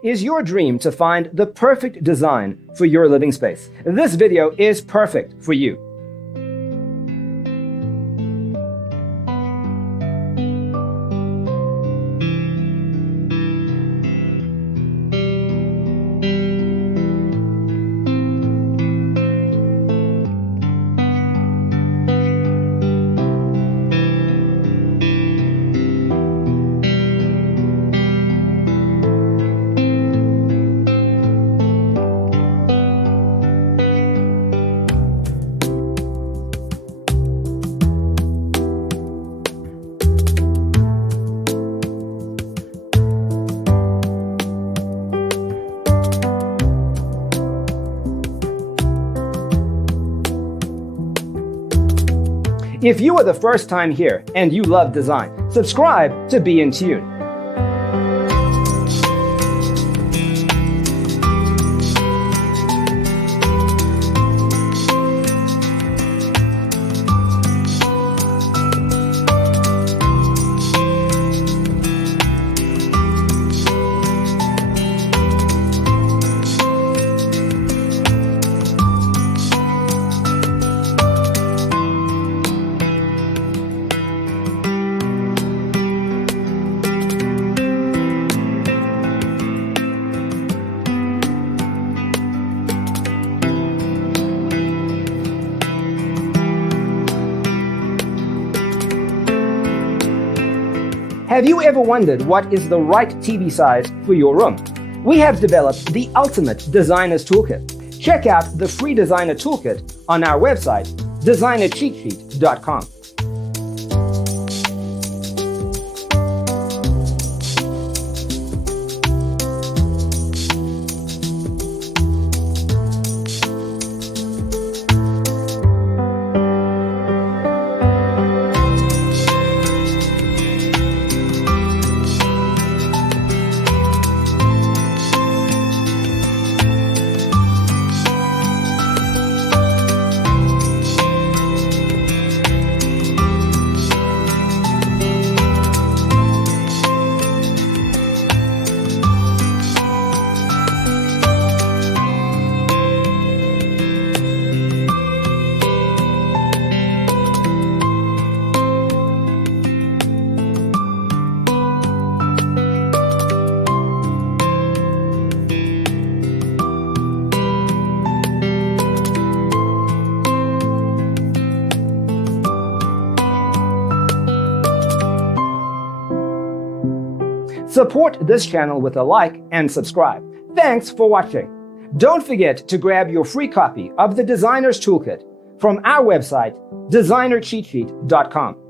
Is your dream to find the perfect design for your living space? This video is perfect for you. If you are the first time here and you love design, subscribe to be in tune. Have you ever wondered what is the right TV size for your room? We have developed the ultimate designer's toolkit. Check out the free designer toolkit on our website, designercheatsheet.com. Support this channel with a like and subscribe. Thanks for watching. Don't forget to grab your free copy of the Designer's Toolkit from our website, designercheatsheet.com.